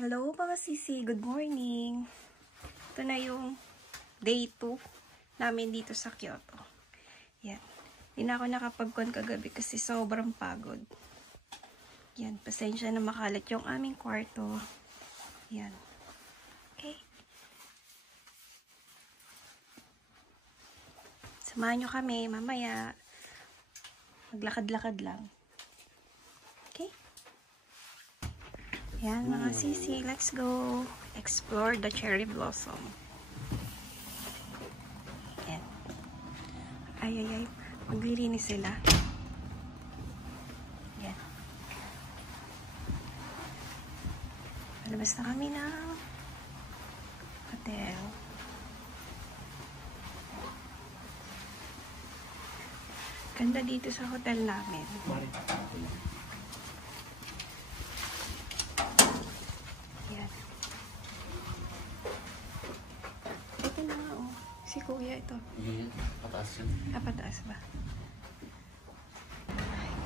Hello mga sisi, good morning. Ito na yung day 2 namin dito sa Kyoto. Yan. Hindi na ako nakapag-con kagabi kasi sobrang pagod. Yan, pasensya na makalat yung aming kwarto. Yan. Okay. Samahan nyo kami mamaya. Maglakad-lakad lang. Yan mga sisi, let's go explore the cherry blossom. Yan. Ay, maglilinis sila. Yan. Palabas na kami ng hotel. Ganda dito sa hotel namin. Si kuya ito. Pataas yun. Pataas ba?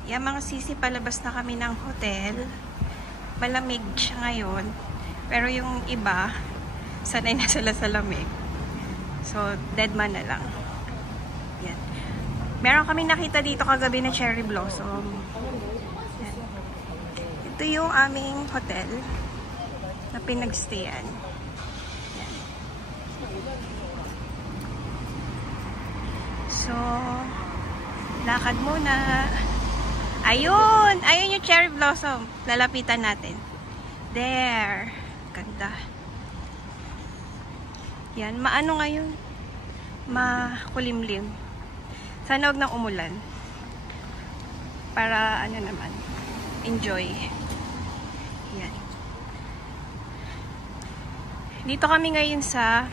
Yan mga sisi, palabas na kami ng hotel. Malamig siya ngayon. Pero yung iba, sanay na sila sa lamig. So, dead man na lang. Yan. Meron kami nakita dito kagabi na cherry blossom. Yan. Ito yung aming hotel na pinagstayan. So, lakad muna. Ayun! Ayun yung cherry blossom. Lalapitan natin. There. Ganda. Yan. Maano ngayon? Makulimlim. Sana huwag nang umulan. Para ano naman. Enjoy. Yan. Dito kami ngayon sa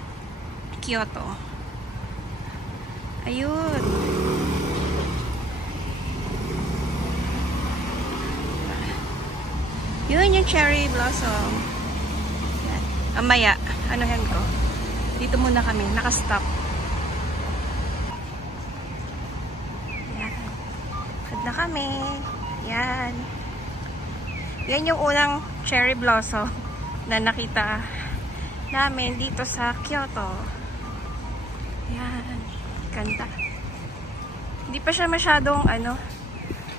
Kyoto. Ayun. Yun yung cherry blossom. Yan. Amaya. Anuhin ko. Dito muna kami. Nakastop. Yan. Sad na kami. Yan. Yan yung unang cherry blossom na nakita namin dito sa Kyoto. Yan. Ganda. Hindi pa siya masyadong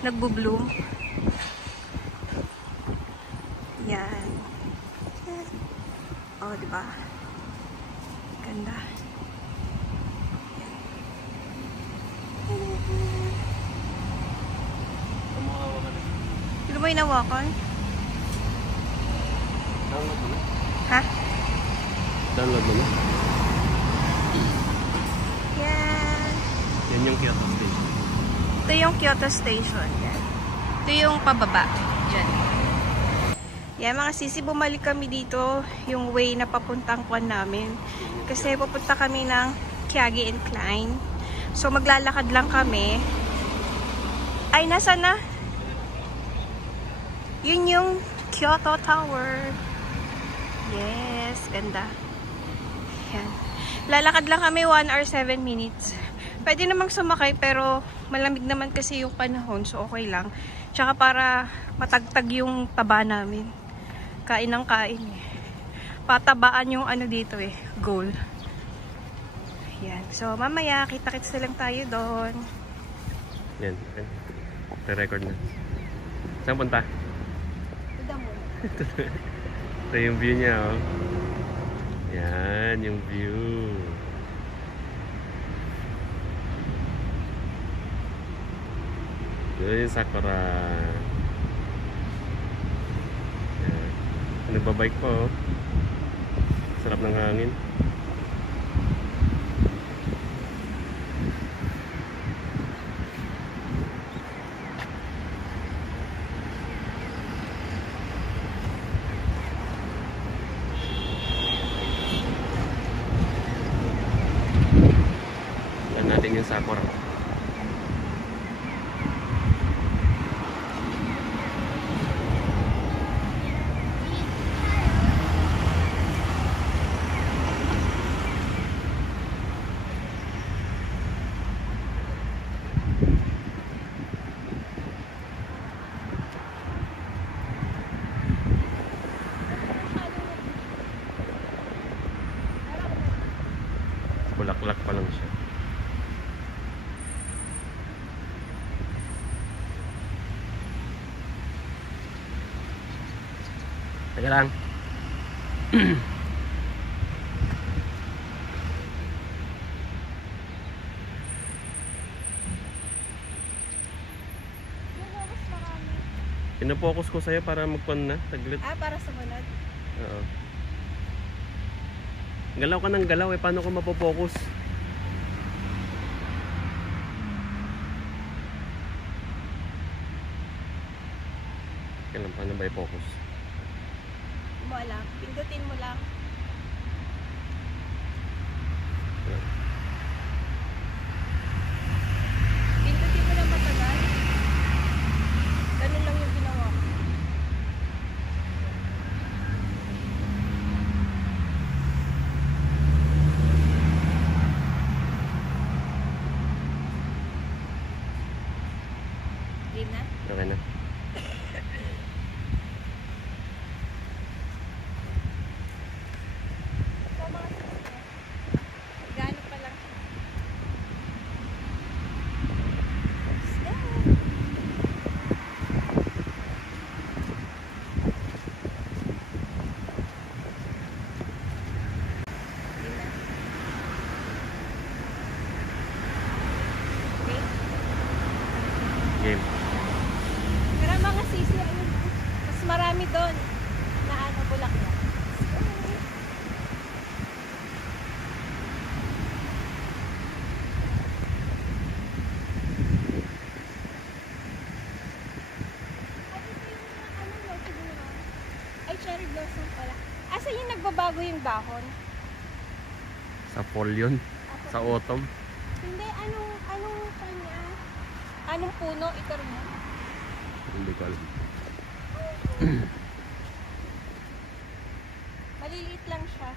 nagbo-bloom. Yan. Oh, di ba? Ganda. Hindi mo inawakan? Download mo na? Ha? Download mo na? Yan. Yan yung Kyoto Station. Ito yung Kyoto Station. Yan. Ito yung pababa. Diyan. Yan mga sisi, bumalik kami dito yung way na papuntang kwan namin. Kasi pupunta kami ng Kyagi Incline. So maglalakad lang kami. Ay, nasa na? Yun yung Kyoto Tower. Yes, ganda. Yan. Lalakad lang kami 1 hour 7 minutes. Pwede namang sumakay pero malamig naman kasi yung panahon, so okay lang. Tsaka para matagtag yung taba namin. Kain ng kain eh. Patabaan yung dito eh, goal. Yan. So mamaya kita-kits na lang tayo doon. Yan. Re-record na. Saan punta? Ito yung view niya, oh. Yan, yung view. Ito yung sakura. Yan. Nagbabike pa, oh. Sarap ng hangin. Natin yung sakura. Teka lang. Pinapokus ko sa'yo para magpon na. Taglit. Ah, para sumunod. Oo. Galaw ka ng galaw eh. Paano ko mapopokus? Kailan paano ba i-focus? Hindi mo alam. Pindutin mo lang. Pindutin mo lang matagal. Ganun lang yung ginawa ko. Game na? Okay na. Ito mga sisi. Gaano pa lang siya. Let's go! Game na? Okay? Game. Pero mga sisi, ayun, mas marami doon na ano, bulaklak. Ay, cherry blossom pala. Asa yung nagbabago yung dahon? Sa fall yun. Sa autumn. Hindi, anong kanya? Anong puno? Ito rin yun? Hindi ko alam. Maliliit lang siya.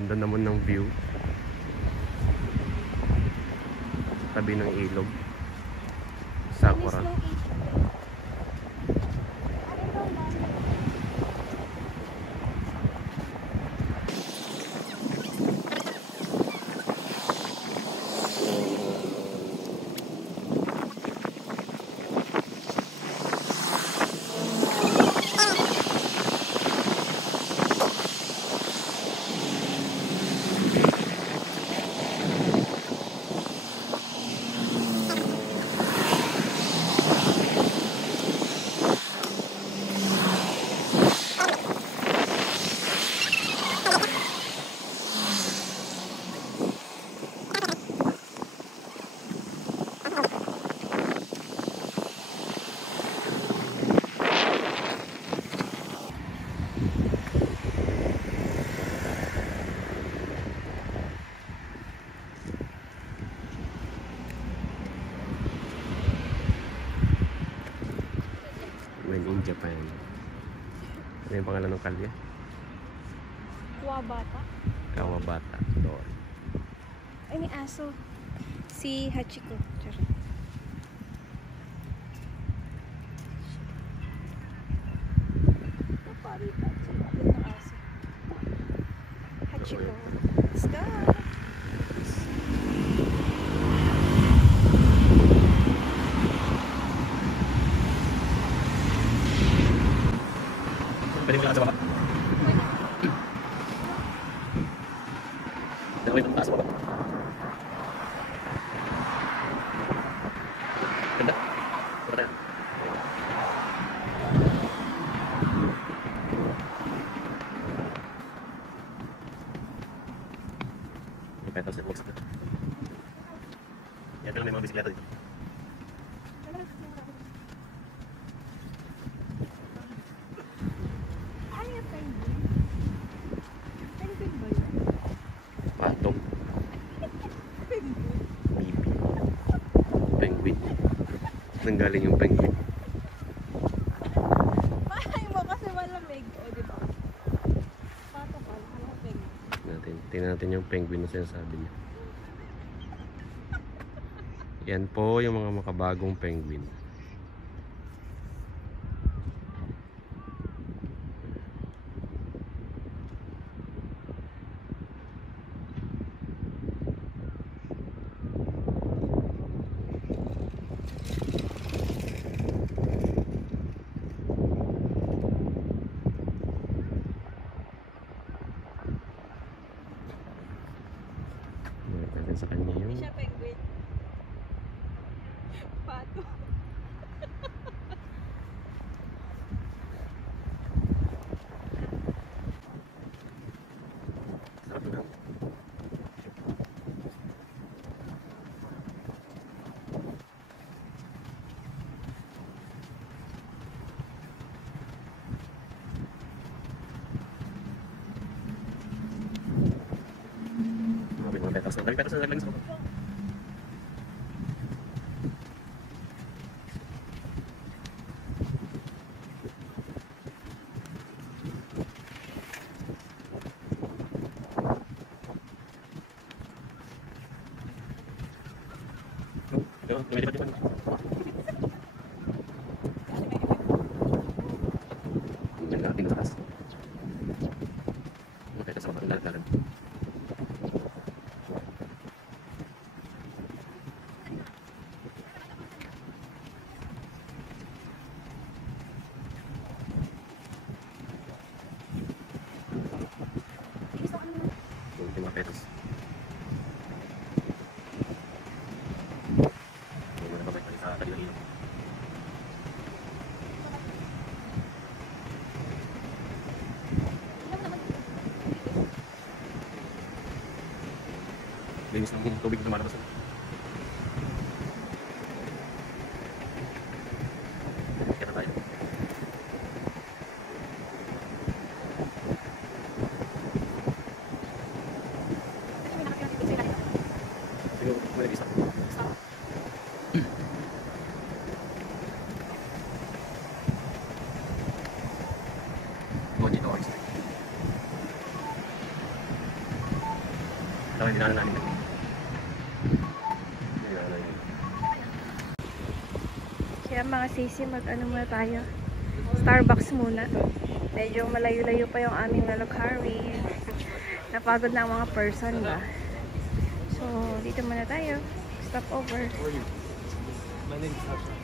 Ganda naman ng view. Tabi ng ilog. Sakura. Anis ng ito. Ano daw ba? Made in Japan. Ano yung pangalan ng kalye? Kuwabata. Kawabata. Doon. Ay, may aso. Si Hachiko. Charot. Paparita. Sabi ng aso. Hachiko. Let's go! Pwede mo lang sa baba. Dalawa yung taas sa baba. Ganda. Baba tayo. May petals at walks dito. Yan lang may mga bisikleta dito. Ano yung penguin? Penguin ba yun? Patong. Bibi. Penguin. Saan galing yung penguin? Bahay mo kasi malamig. O, diba? Pato ka. Ano penguin? Tingnan natin yung penguin na sinasabi niya. Yan po yung mga makabagong penguin. natin sa kanya yung... Hindi siya penguin. Pato. Sarap na. Mga petals na. Dami petals na lang sa baba. Lumilipad-lipad. Yan natin sa taas. Mga petals sa baba. Lahat-lahat. Mga petals. Linis ng tubig na lumalabas. Kaya tayo. Siguro, may isa. Dito ako isa. Tama, dinaanan namin. Kaya mga sisi, mag-ano muna tayo. Starbucks muna. Medyo malayo-layo pa yung aming lalakari. Napagod na ang mga person ba. So, dito muna tayo. Stop over. My name is Hassan.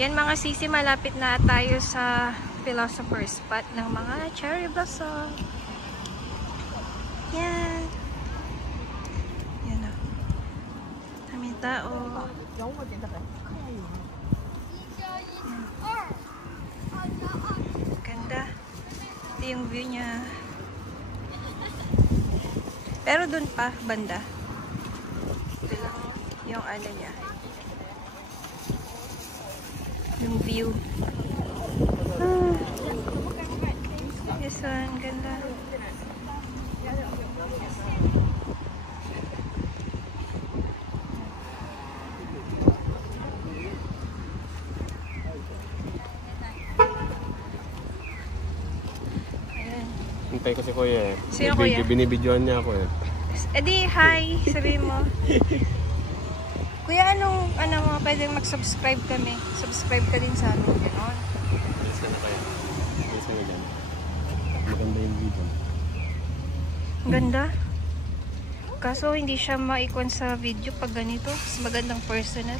Yan mga sisi, malapit na tayo sa philosopher's spot ng mga cherry blossom. Yan. Yan o. Kami tao. Ganda. Ito yung view niya. Pero dun pa, banda. Ito lang yung ano niya. Yung view. Yes, ang ganda. Hintay ko si Kuya eh. Sino Kuya? Binibidyoan niya ako eh. Edi, hi! Sabihin mo. Kuya, anong mo, pwedeng mag-subscribe kami. Subscribe ka din sa amin. Ganon. Yes na kayo. Yes na ganyan. Maganda yung video. Ang ganda. Kaso hindi siya maikon sa video pag ganito. Mas magandang personal.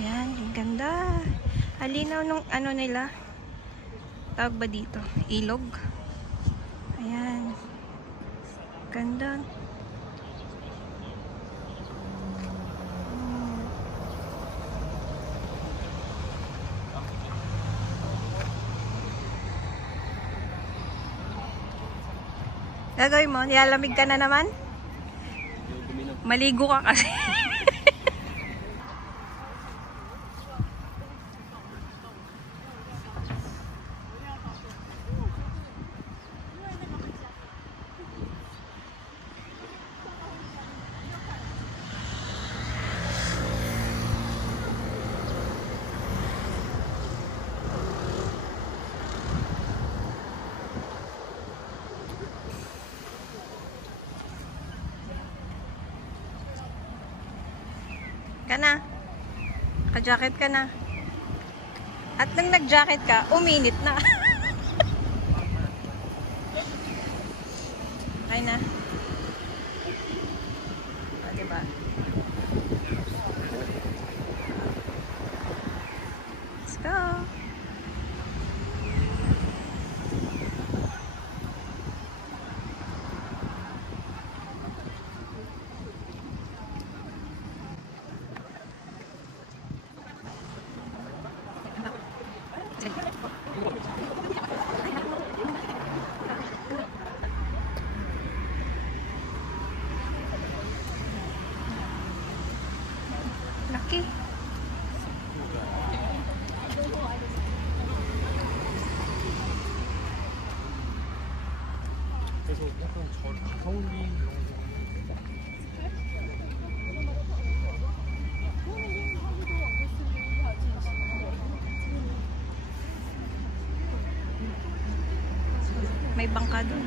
Yan, ang ganda. Halinaw nung ano nila. Tawag ba dito? Ilog. Ayan. Ganda. Gagawin mo? Nilalamig ka na naman? Maligo ka kasi. Ka na. Naka-jacket ka na. At nang nag-jacket ka, uminit na. Okay na. O, diba? Let's go. Laki. 그래서 약간 가성비 May bangka doon.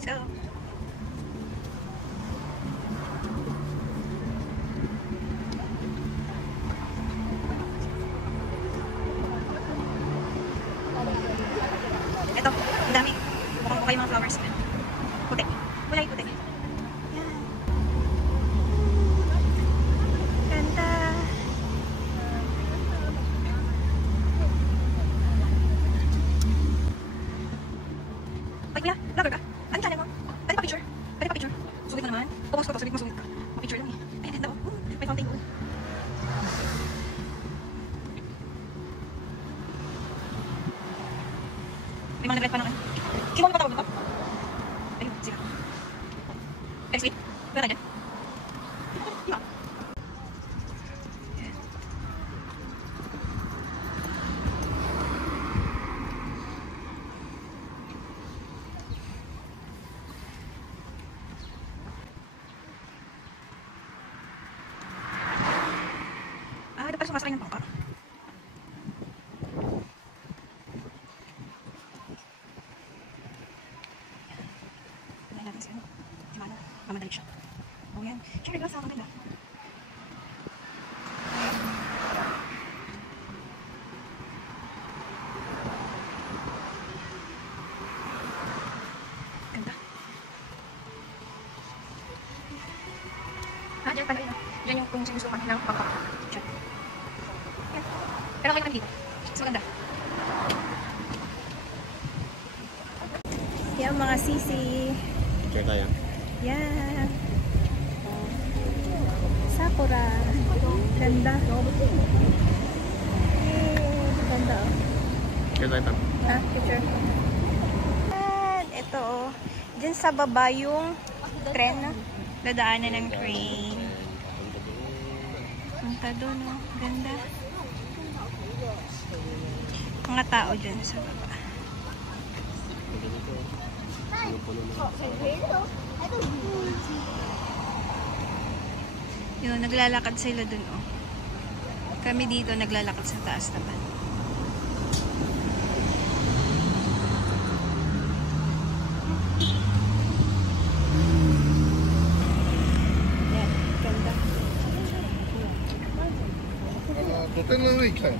So, ito, ang dami. Mukhang yung mga flowers. Puti. Kulay puti. Yan. Ganda. Ay, kuya, vlogger ka? Anong channel mo? Pwede pa picture? Pwede pa picture? Sugit mo naman. Post ko to, sugit mo ka. Pa-picture lang eh. Ay, ganda oh. May fountain ko. May Yung mga nag-live pa ng ano. Kimo mo patawag dito? Ayun, sige. Next week. Pwede na dyan. Ito pala sumasakay ng bangka. Ayan natin siya. Gimana? Mamadali siya. O yan. Siyempre, glass sa kanila. Ganda. Dyan pala yun. Dyan yung kung sinusukan ng bangka. Dyan. Yan. Pero okay naman dito. Mas maganda. Yan mga sisi. Check tayo. Yan. Sakura. Ganda. Yay. Ganda oh. Check tayo. Ha? Picture. Yan. Ito oh. Diyan sa baba yung tren. Dadaanan ng train. Punta doon oh. Ganda. Mga tao dyan sa baba. Yun, naglalakad sila dun oh. Kami dito naglalakad sa taas naman. Yan, ganda. とてもいい機会。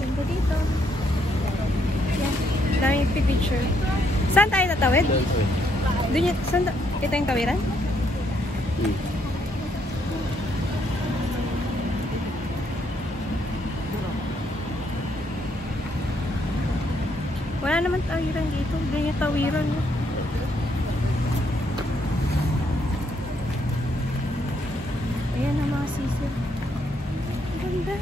Ganda dito. Yan, daming picture. Saan tayo tatawid? Doon yun, saan ito yung tawiran? Wala naman tawiran dito. Doon yung tawiran. Ayan ang mga sisig. Ganda.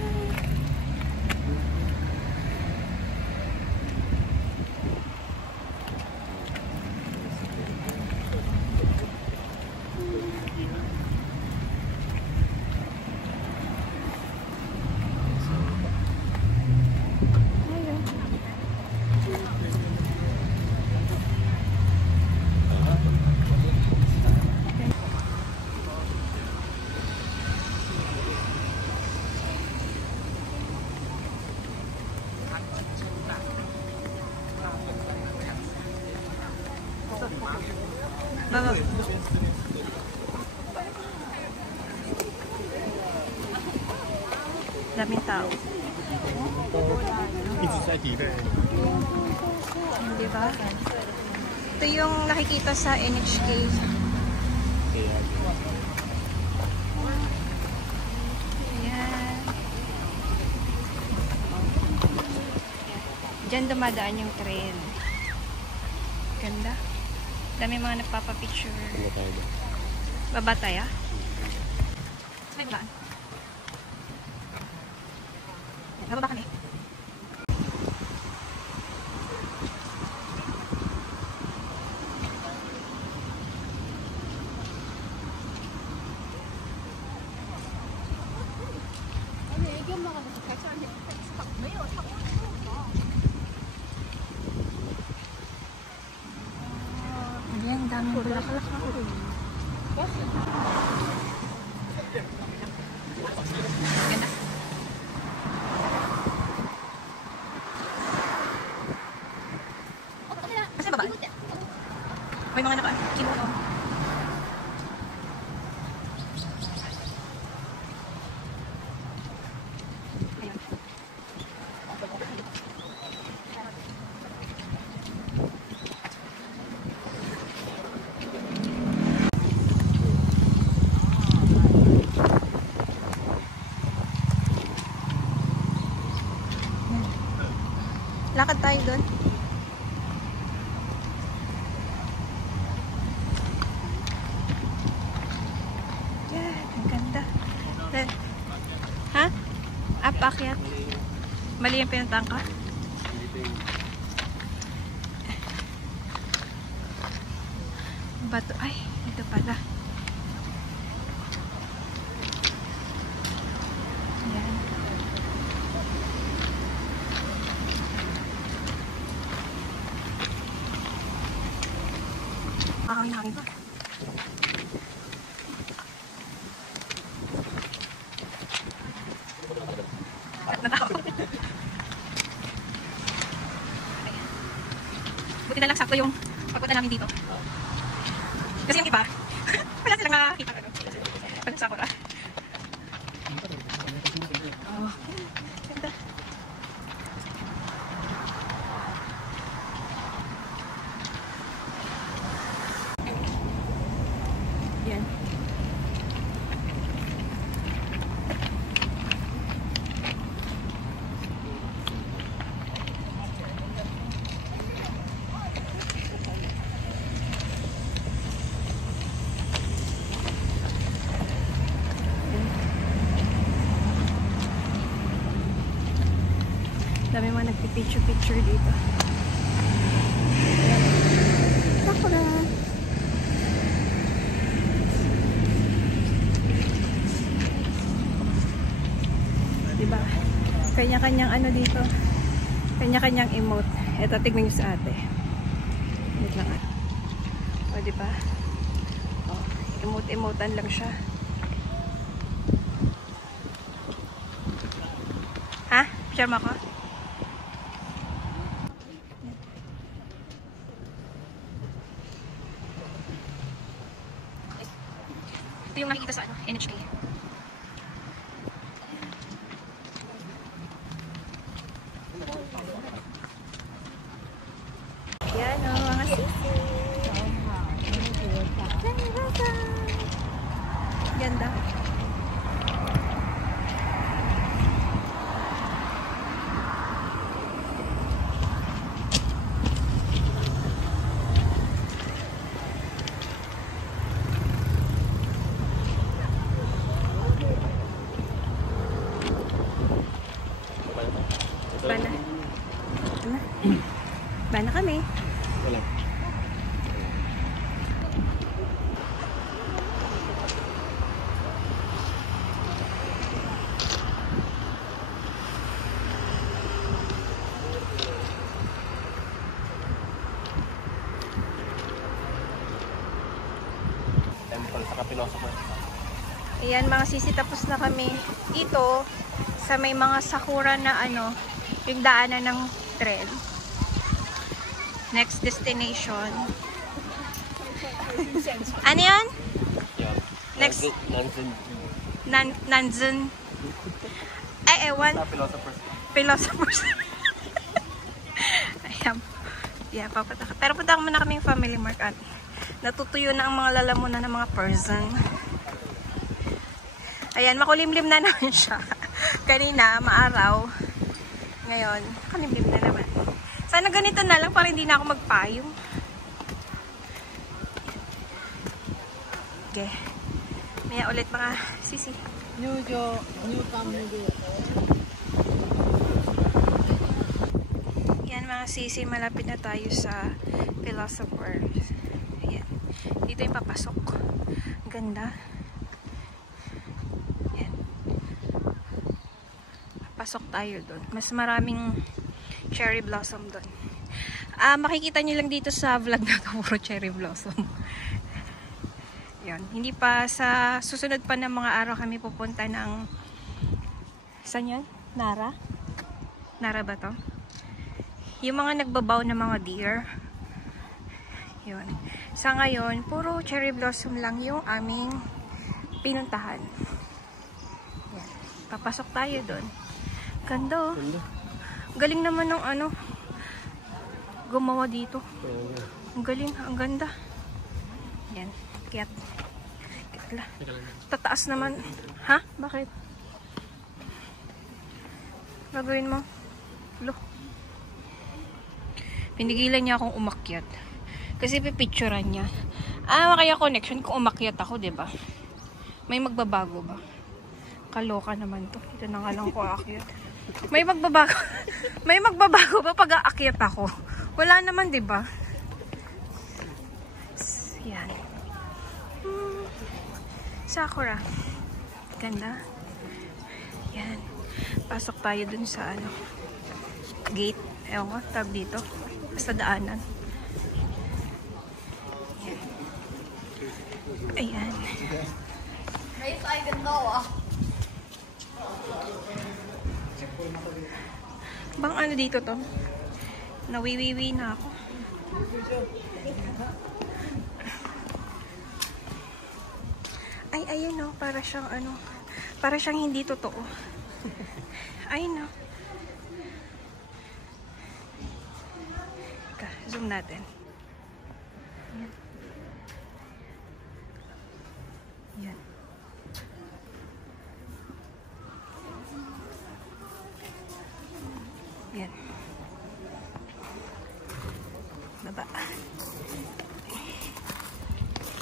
Baba. Daming tao. Diba? Ito yung nakikita sa NHK. Ayan. Diyan dumadaan yung train. Ganda. Dami mga nagpapapicture. Baba tayo? May babaan. Bababa kami. Ayan, daming bulaklak na ko. Ganda. Kasi baba? May mga naka-kimono. Ayan. Lakad tayo doon. Yan, ang ganda. Ha? Apakyat. Mali yung pinuntahan ka? bato. Ay, ito pala. Ayan. Hangin pa. Buti na lang sakto yung pagpunta namin dito. Kasi yung iba, wala silang nakakita. Pag Sakura. Oh, ganda. Yan. Dami mga nagpipicture-picture dito. Ayan. Sakura. Diba? Kanya-kanyang ano dito. Kanya-kanyang emote. Ito, tignan nyo sa ate. Wait lang. O, diba? O, emote-emotan lang siya. Ha? Picture mo ako? Ito yung nakikita sa ano, NHA. Yan o, mga sisi. Ganda. Bana. Bana kami. Wala. Temple sa Philosopher. Ayan mga sisi, tapos na kami dito sa may mga sakura na ano, yung daanan ng tren. Next destination. Ano yun? Yeah. Next. Nanzun. Nanzun. Ay, ewan. Sa Philosopher's. Philosophers. Ayan. Yeah, papunta ka. Pero punta muna kaming family mark at natutuyo na ang mga lalamunan ng mga person. Ayan, makulimlim na naman siya. Kanina, maaraw. Ngayon, kalimlim na naman. Sana ganito na lang para hindi na ako magpayong. Okay. Maya ulit mga sisi. New family. Yan mga sisi, malapit na tayo sa Philosophers. Ayan. Dito yung papasok. Ganda. Ayan. Pasok tayo doon. Mas maraming cherry blossom doon. Makikita nyo lang dito sa vlog na ito, puro cherry blossom. Yan. Hindi pa sa susunod pa ng mga araw kami pupunta ng saan yun? Nara? Nara ba to? Yung mga nagbabaw na mga deer. Yun. Sa ngayon, puro cherry blossom lang yung aming pinuntahan. Yan. Papasok tayo doon. Ganda oh. Galing naman ng ano gumawa dito. Ang galing, ang ganda. Yan, kiyat. Tataas naman. Ha? Bakit? Gagawin mo? Lo. Pinigilan niya akong umakyat. Kasi pipicturean niya. Kaya connection kung umakyat ako, 'di ba? May magbabago ba? Kaloka naman to. Ito na nga lang ko aakyat. May magbabago. May magbabago ba pag aakyat ako? Wala naman, 'di ba? Yan. Sakura. Ganda. Yan. Pasok tayo dun sa ano, gate. Ewan ko, tag dito. Basta daanan. Yan. Ayan. Bang ano dito to? Nawiwiwi na ako. Ay, ayun no. Para siyang ano. Para siyang hindi totoo. Ayun no. Zoom natin. Yan. Yan. Yan. Baba.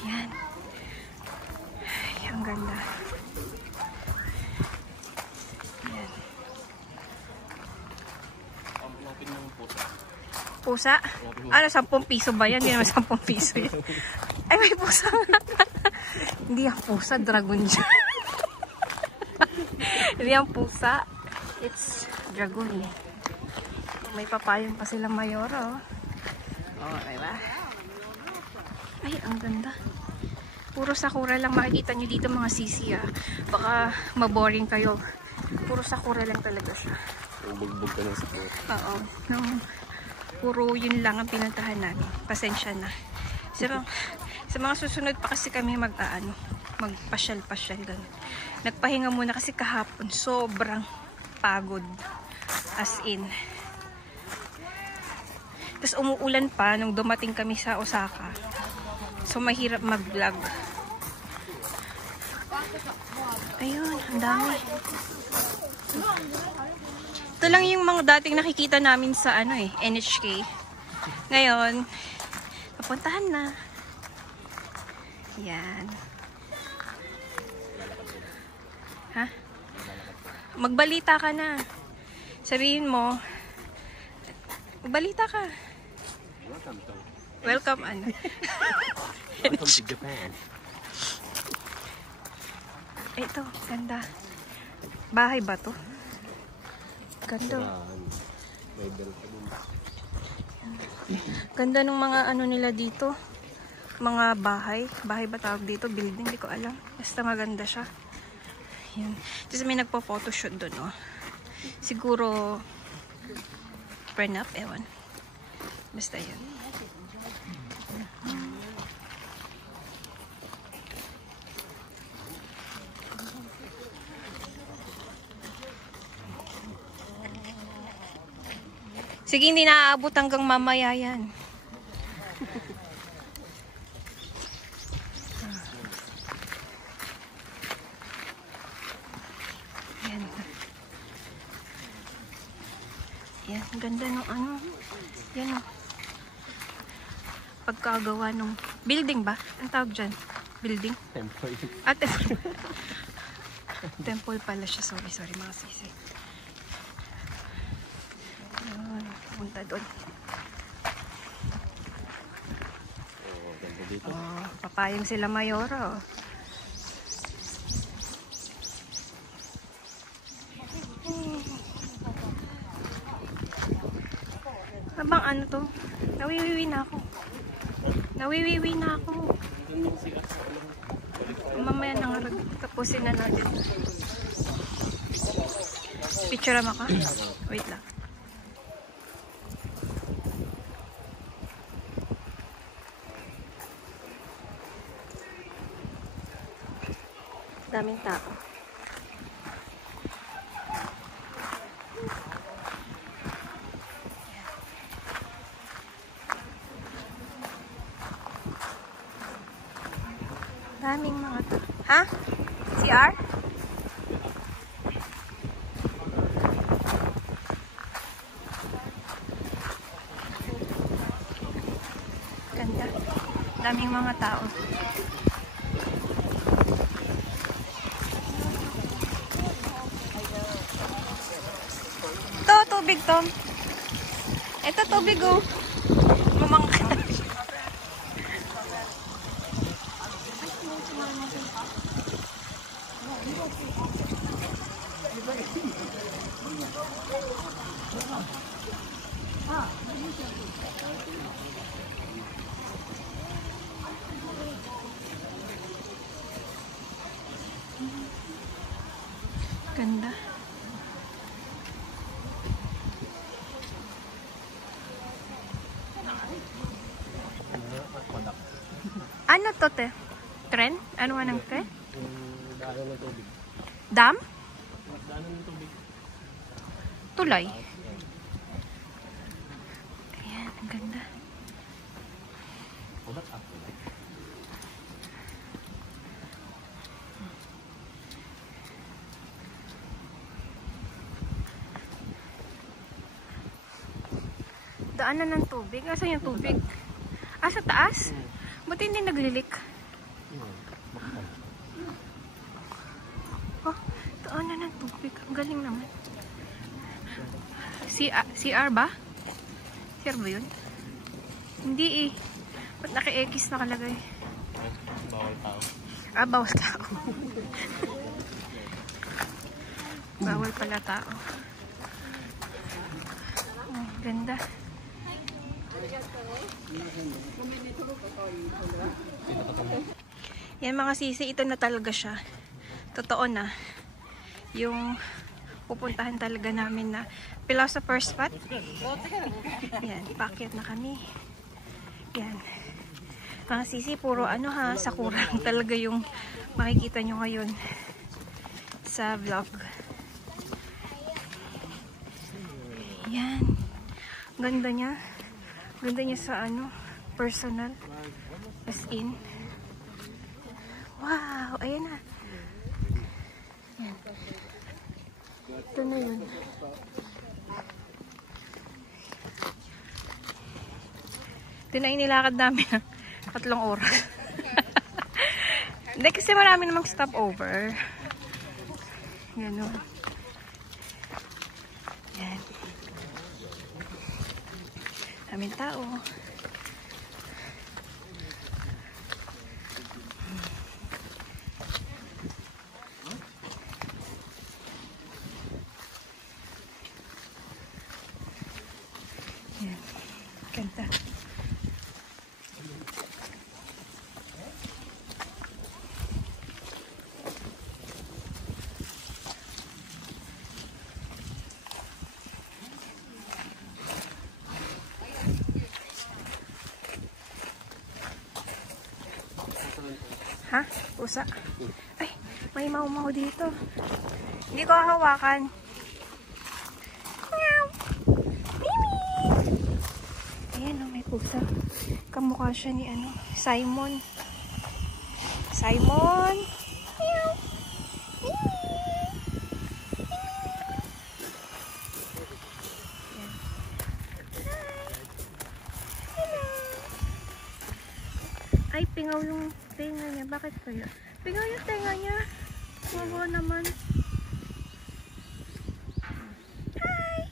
Yan. Ay, ang ganda. Yan. Pusa? Ano, 10 piso ba yan? Hindi naman 10 piso yan. Ay, may pusa. Hindi ang pusa, dragon dyan. Hindi ang pusa. It's dragon. May papayong pa sila Mayoro. Oh, diba? Ay, ang ganda. Puro sakura lang makikita nyo dito mga sisi ah. Baka maboring kayo. Puro sakura lang talaga siya. Bugbog ka ng sakura. Oo. No, puro yun lang ang pinuntahan namin. Pasensya na. Sa mga susunod pa kasi kami magpasyal-pasyal. Nagpahinga muna kasi kahapon. Sobrang pagod. As in. Tapos umuulan pa nung dumating kami sa Osaka. So mahirap mag-vlog. Ayun, ang dami. Ito lang yung mga dating nakikita namin sa ano NHK. Ngayon, papuntahan na. Yan. Ha? Magbalita ka na. Sabihin mo, magbalita ka. Welcome, ano? Welcome to Japan. Ito, ganda. Bahay ba to? Ganda. Ganda ng mga ano nila dito. Mga bahay. Bahay ba tawag dito? Building, di ko alam. Basta maganda siya. Yan. Tapos may nagpo-photoshoot doon, oh. Siguro prenup, ewan. Basta yun. Sige, hindi naaabot hanggang mamaya yan. Yan. Yan, ang ganda ng ano. Yan o. Pagkagawa ng building ba? Ang tawag dyan? Building? Temple. Ah, temple. Temple pala siya. Sorry mga sisi. Ayun, punta doon. Oh, ganda dito. Oh, papayong sila Mayoro. Habang ano to? Nawiwiwi na ako. Nawiwiwi na ako. Mamaya nang tapusin na natin. Picture mo ka? Wait lang. Daming tao. Daming mga tao. Ha? CR? Ganda. Daming mga tao. Ito, tubig, Tom. Ito, tubig, oh. Mamangka. Ganda. Ano to, te? Tren? Ano nga ng tren? Daanan ng tubig. Dam? Daanan ng tubig. Tulay? Ayan, ang ganda. Daanan ng tubig? Asan yung tubig? Ah, sa taas? Buti hindi naglilik. Oh, daanan ng tubig. Ang galing naman. CR ba? CR ba yun? Hindi eh. Ba't naka-X nakalagay? Bawal tao. Ah, bawal tao. Bawal pala tao. Oh, ganda. Yan mga sisi, ito na talaga siya. Totoo na. Yung pupuntahan talaga namin na philosopher's spot. Yan, paakyat na kami. Yan. Mga sisi, puro ano ha, sakura talaga yung makikita nyo ngayon sa vlog. Yan. Ganda niya. Ganda niya sa ano, personal. As in. Wow, ayan na. Yan. Ito na yun. Ito na inilakad namin ng 3 oras. Hindi kasi marami namang stopover. Yan o. Yan. Daming tao. Yan. Ganda. Ha? Pusa? Ay, may mau-mau dito. Hindi ko hawakan. Meow! Mimi! Ayan o, may pusa. Kamukha siya ni ano, Simon. Simon! Meow! Mimi! Ayan. Hi! Hello! Ay, pingaw yung tenga niya. Bakit kaya? Pingaw yung tenga niya. Wawa naman. Hi!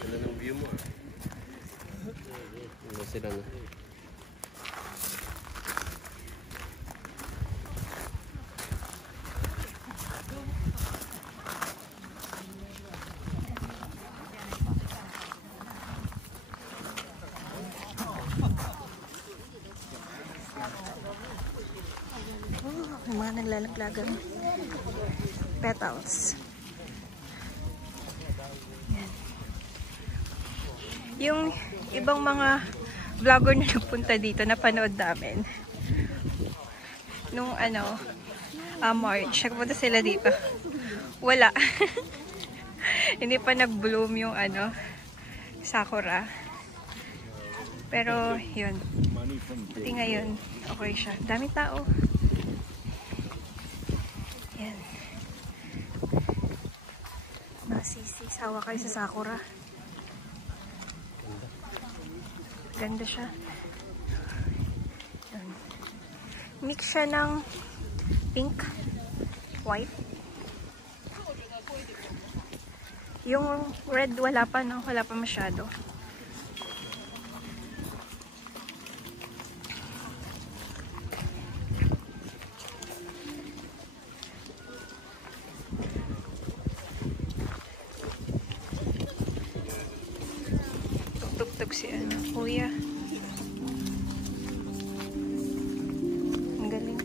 Ganda ng view mo ah. Ano sila na? Yung mga naglalaglagang petals. Yan. Yung ibang mga vlogger na nagpunta dito na panood namin nung ano March, nagpunta sila dito, wala. Hindi pa nag-bloom yung ano sakura, pero yun, buti ngayon okay siya. Dami tao. Yan. Masisi, sawa kayo sa sakura. Ganda siya. Yan. Mix siya ng pink, white. Yung red wala pa, no? Wala pa masyado. Tuk-tuk si ano, kuya. Ang galing.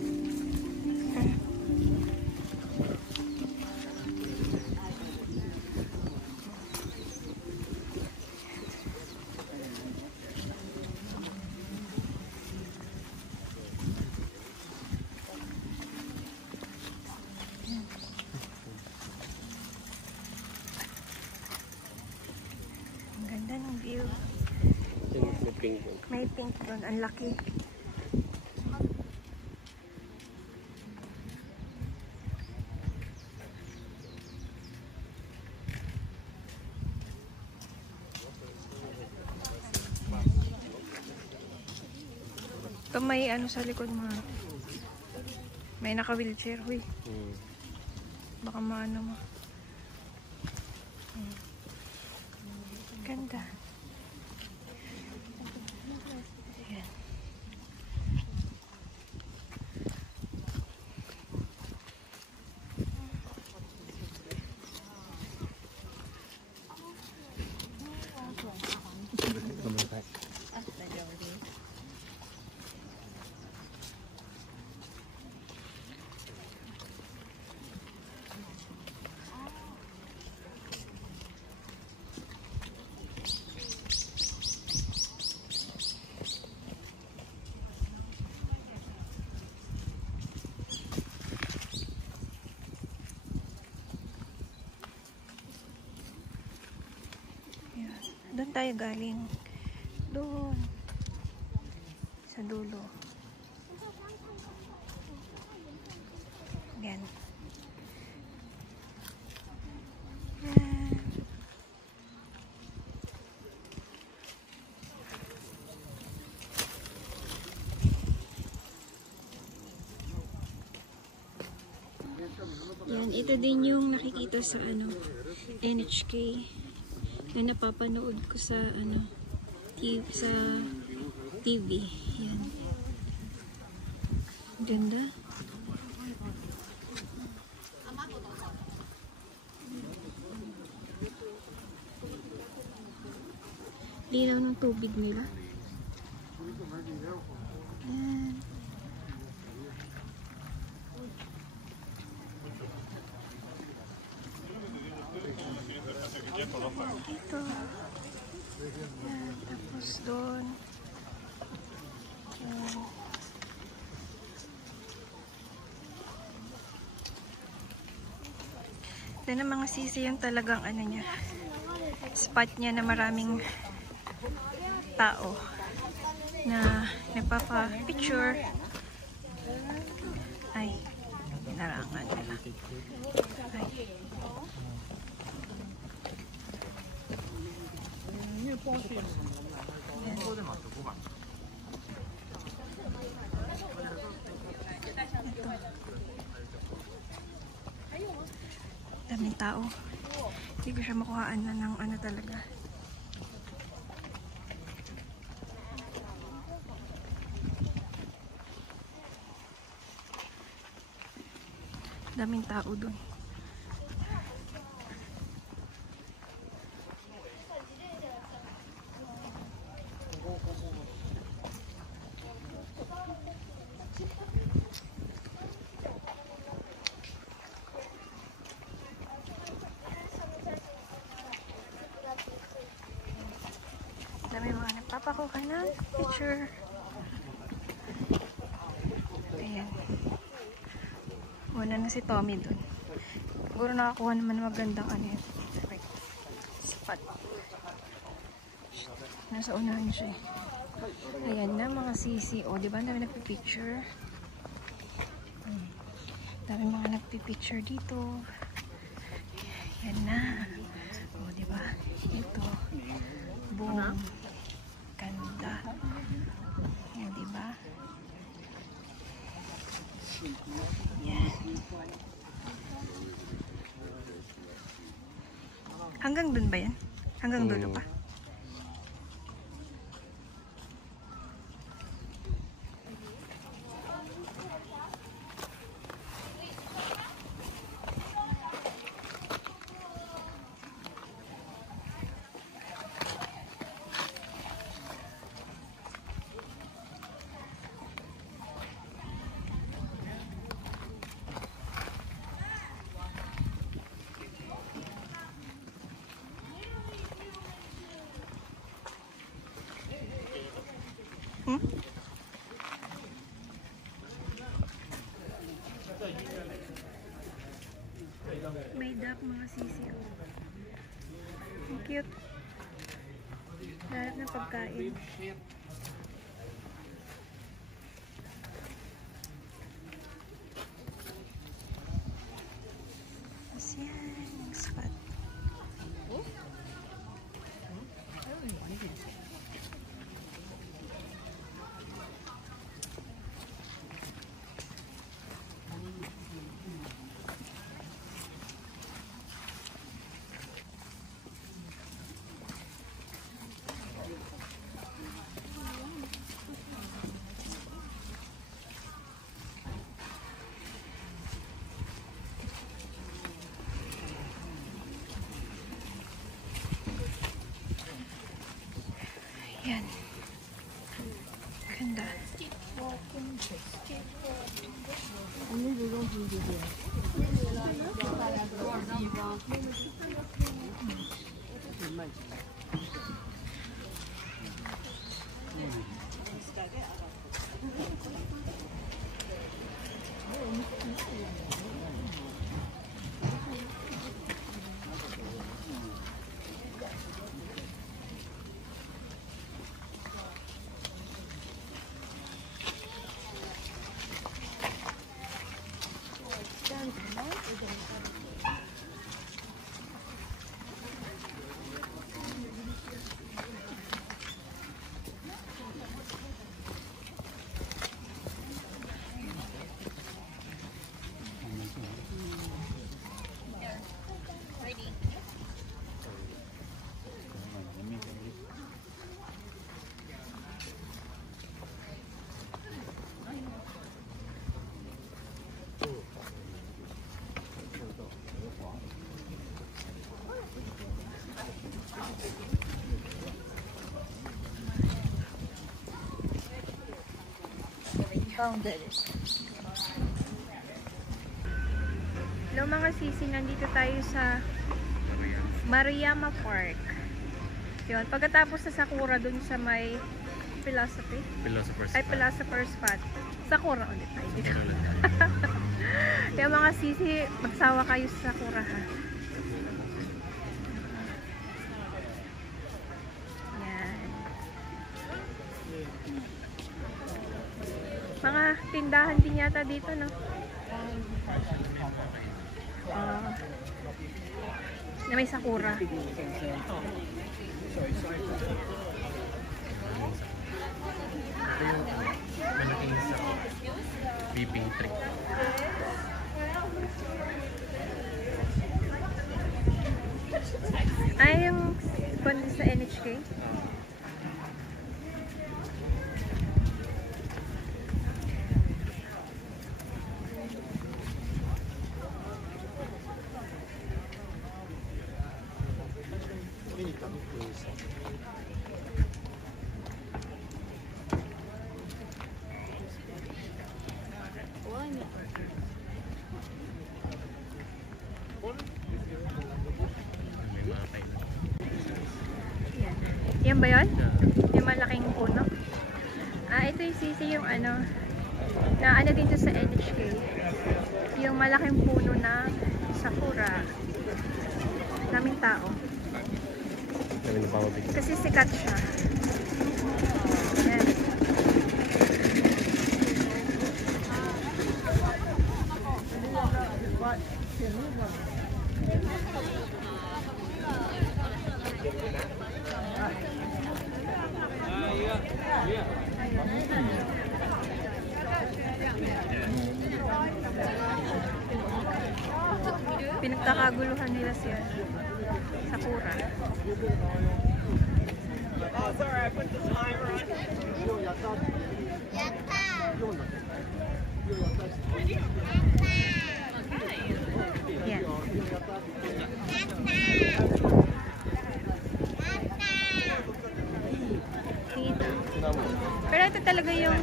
Doon, ang laki. Ito may ano sa likod mo. May naka-wheelchair, huy. Baka maano mo. Ganda. Ayan. Doon tayo galing. Doon. Sa dulo. Yan. Yan, ito din yung nakikita sa ano, NHK na napapanood ko sa ano, sa TV. Yan. Ganda. Linaw ng tubig nila. Yan. Ito. Yan. Tapos doon. Yan. Ito na mga sisi yung talagang ano niya. Spot niya na maraming tao na nagpapa-picture. Ay, narangan nila. Ay. Daming tao. Hindi ko siya makuhaan na ng ano talaga. Daming tao dun. Dami mga nagpapakuha ng picture. Ayan. Una na si Tommy dun. Siguro nakakuha naman magandang ano yun. Spot. Nasa unahan siya eh. Ayan na mga sisi. O, diba? Dami nagpipicture. Dami mga nagpipicture dito. Ayan na. O, diba? Ito. Boom. Ganda. O, diba? Yan. Hanggang dun ba yan? Hanggang dulo pa? May duck mga sisi. Ang cute. Lahat ng pagkain. Yan. Ganda. Hello mga sisi, nandito tayo sa Maruyama Park. Yun, pagkatapos sa Sakura dun sa may Philosopher's Spot. Sakura ulit tayo dito. Kaya mga sisi, magsawa kayo sa Sakura ha. Mga tindahan din yata dito, no? Na may sakura. Malaking sakura. Beeping tree. Ay, yung kundi sa NHK? Yan ba yun? Yung malaking puno? Ito yung sisi yung ano na ano dito sa NHK. Yung malaking puno na sakura. Daming tao. Kasi sikat siya. Yan. Pinagkakaguluhan nila siya Sakura. Oh, sorry, I put the timer on. Yan. Pero ito talaga yung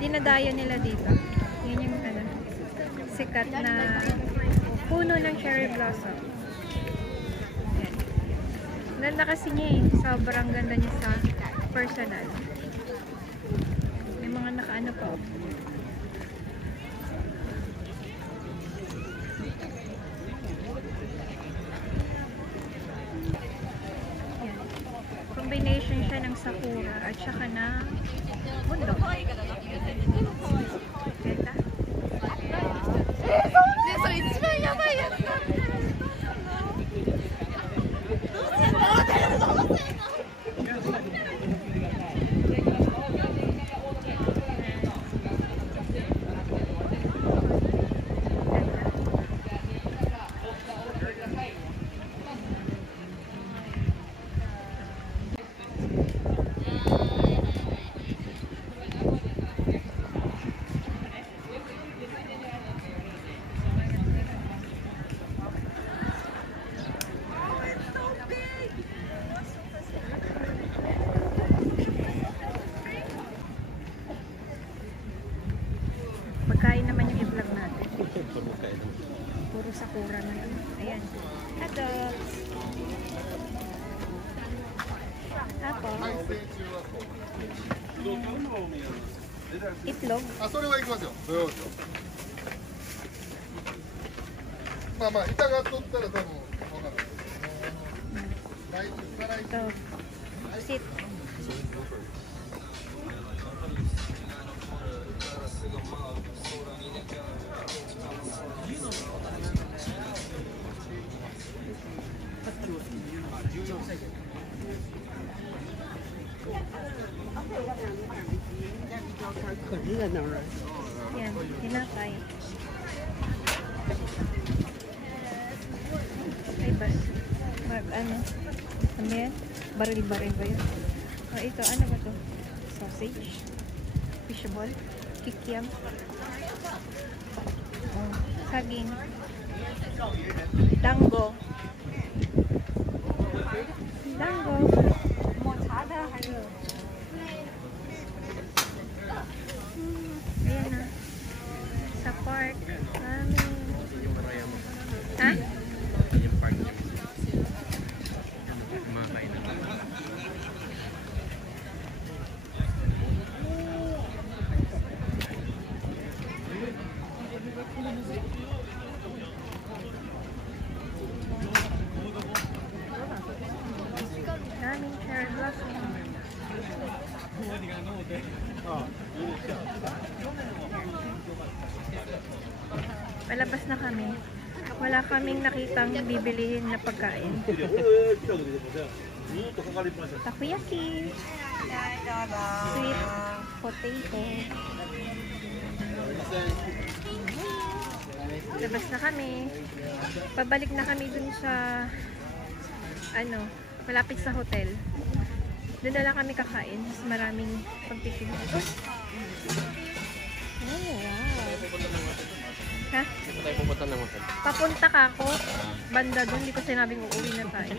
dinadayo nila dito. Yan yung ano, sikat na puno ng cherry blossom. Yan. Ganda kasi niya eh. Sobrang ganda niya sa personal. May mga nakaano pa. Yan. Combination siya ng sakura at saka na bundok. Ganda. Pagkain naman yung i-vlog natin. Puro sakura na lang. Ayan. Adults. Tapos, itlog. あ、それは行きますよ。土曜日。まあまあ、板が取ったら多分、わかんない。来週から行く。 Ito. Sit. Yan, tinapay. Ay, bas. Ano yan? Baril-baril ba yun? Oh, ito, ano ba to? Sausage? Fishball? Kikiam? Oh, saging. Dango. Dango. Ayan na. Sa park. Namin. Ha? Yung park niya. Kumakain na. Daming cherry blossom. Palabas na kami. Wala kaming nakitang bibilihin na pagkain. Takoyaki. Sweet potato. Labas na kami. Pabalik na kami dun sa malapit sa hotel. Doon na lang kami kakain. Mas maraming pagtitin. Oh, wow. Ha? Saan tayo pupunta ng hotel? Papunta ka ako. Banda doon. Hindi ko sinabing uuwi na tayo.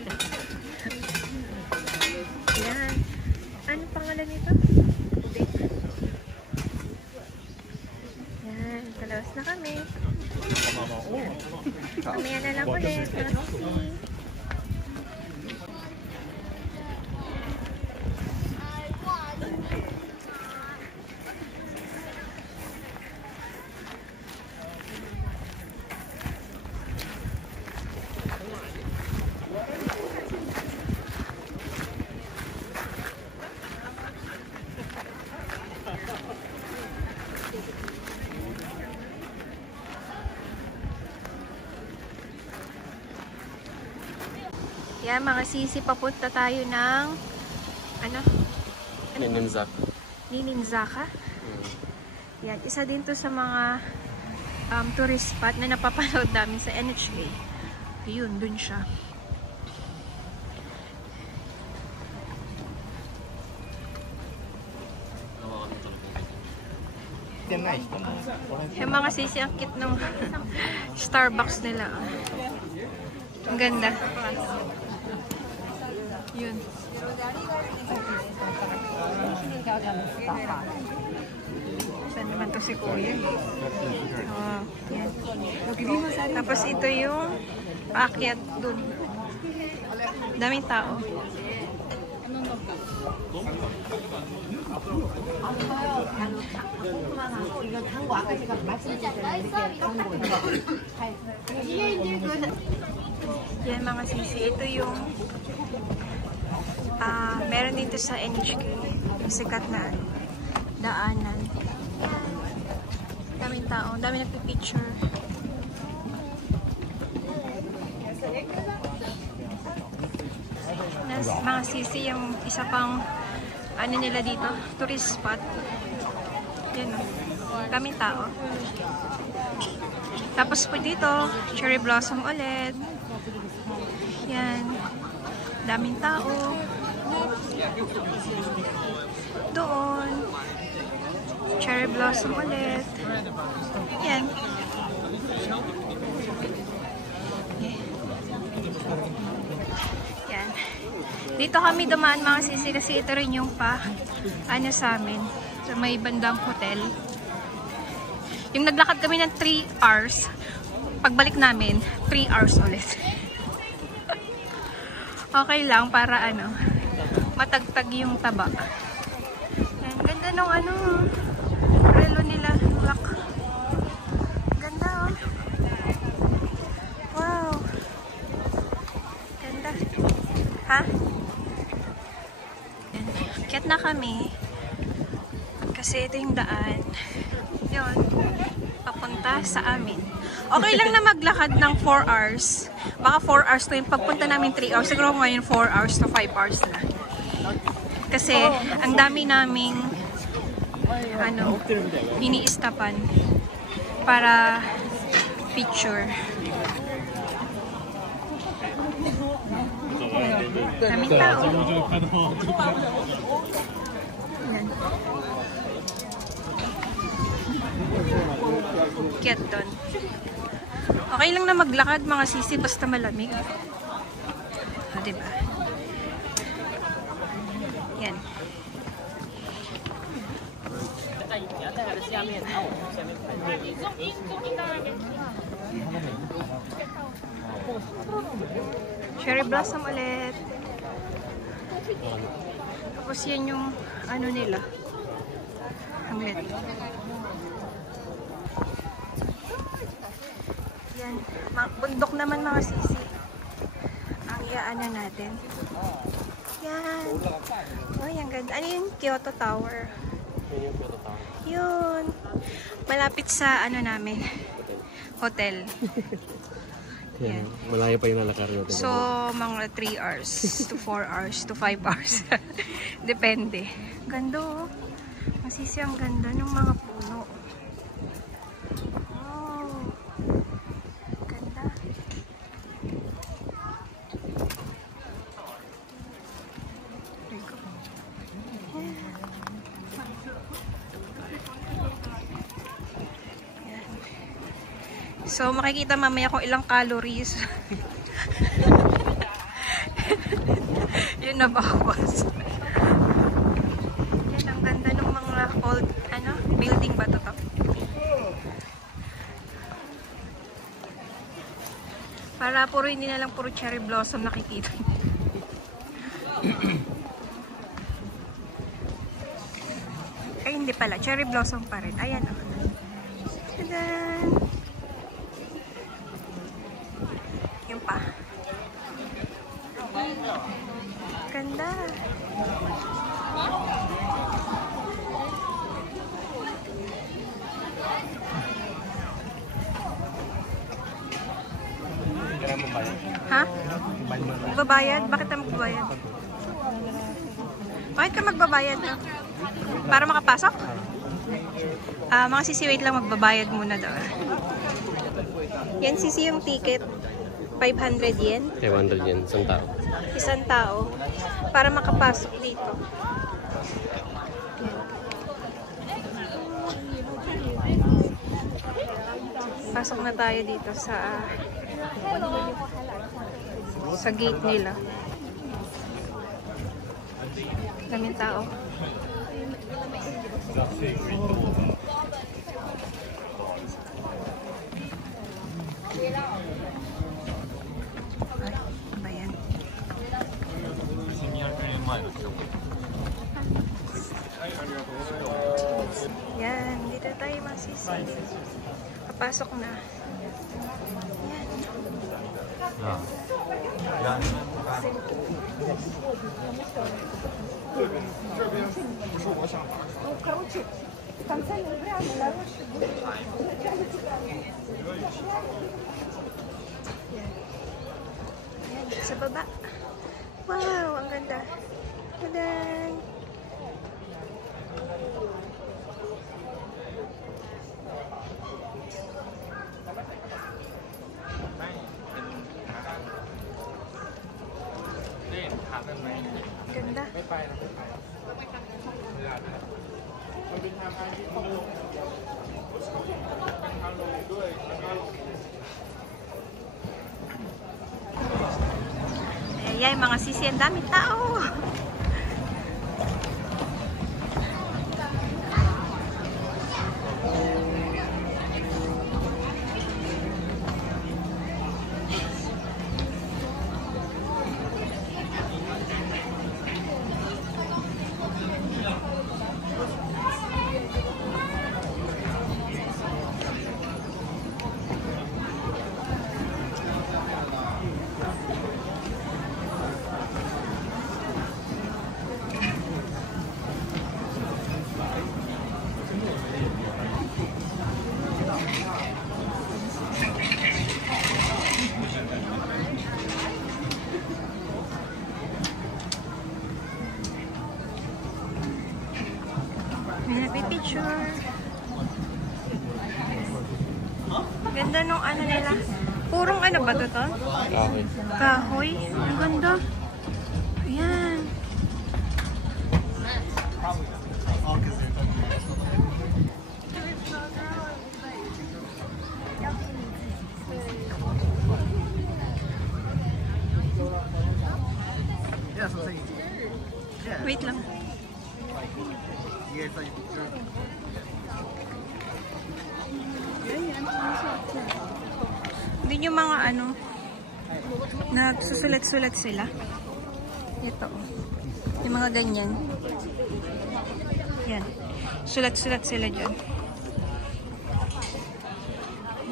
Yan. Anong pangalan nito? Yan. Kalawas na kami. Yan. Mamaya na lang ulit. Merci. Yan, mga sisi, papunta tayo ng Ninimzaka. Yan, isa din to sa mga tourist spot na napapanood namin sa NHK. Yun, dun siya. Yung mga sisi, ang cute ng Starbucks nila. Ang ganda. Yun. Saan naman to si Kuya? Oh, yan. Tapos ito yung paakyat dun. Daming tao. Yan mga sisi. Ito yung meron dito sa NHK. Yung sikat na daanan. Daming tao. Daming nagpipicture. Mga sisi yung isa pang nila dito. Tourist spot. Yan o. Daming tao. Tapos po dito, cherry blossom ulit. Yan. Daming tao. Doon. Cherry blossom ulit. Yan. Yan. Dito kami dumaan mga sisi kasi ito rin yung sa amin. Sa may bandang hotel. Yung naglakad kami ng 3 hours, pagbalik namin, 3 hours ulit. Okay lang para ano, matagtag yung taba. Yan, ganda nung ano, relo nila, black. Ganda oh. Wow. Ganda. Ha? Yan. Kiat na kami. Kasi ito yung daan. Yun. Papunta sa amin. Okay lang na maglakad ng 4 hours. Baka 4 hours to yung pagpunta namin 3 hours. Siguro ngayon 4 hours to 5 hours na. Kasi ang dami naming ano, iniistapan para picture. Daming tao. Yan. Kiat doon. Okay lang na maglakad mga sisi basta malamig. O, diba? Yan. Cherry blossom ulit. Tapos yan yung ano nila. Hanglet. Yan. Bundok naman mga sisi. Ang iaanan natin. Yan. Oh, yung ganda. Ano yung Kyoto Tower? Yun. Malapit sa ano namin. Hotel. Yan. Malayo pa yung nalakar natin. So, mga 3 hours to 4 hours to 5 hours. Depende. Ganda oh. Masisi ang ganda ng mga puno. Oh. Ganda. There you go. Yan. So, makikita mamaya kung ilang calories yun nabawas. Yan, ang ganda ng mga old, ano, building ba ito? Para puro, hindi na lang puro cherry blossom nakikita. Ay, hindi pala. Cherry blossom pa rin. Ayan o. Tadan! Yung pa. Ganda. Ha? Magbabayad? Bakit ka magbabayad? Bakit ka magbabayad? Para makapasok? Mga sisi, wait lang, magbabayad muna daw. Yan sisi yung ticket. 500 yen. 500 yen, isang tao. Isang tao. Para makapasok dito. Pasok na tayo dito sa gate nila. Daming tao. Ba yan? Yan, dito tayo masisi. Papasok na. Yan. Yan, sa baba. Wow, ang ganda. Tadan! Ganda. Ayan, mga sisi, ang daming tao. Ganda nung ano nila. Purong ano ba to? Okay. Kahoy. Ang ganda. Ayan. Wait lang. Hindi yung mga ano, nagsusulat-sulat sila. Ito. Yung mga ganyan. Yan. Sulat-sulat sila dyan.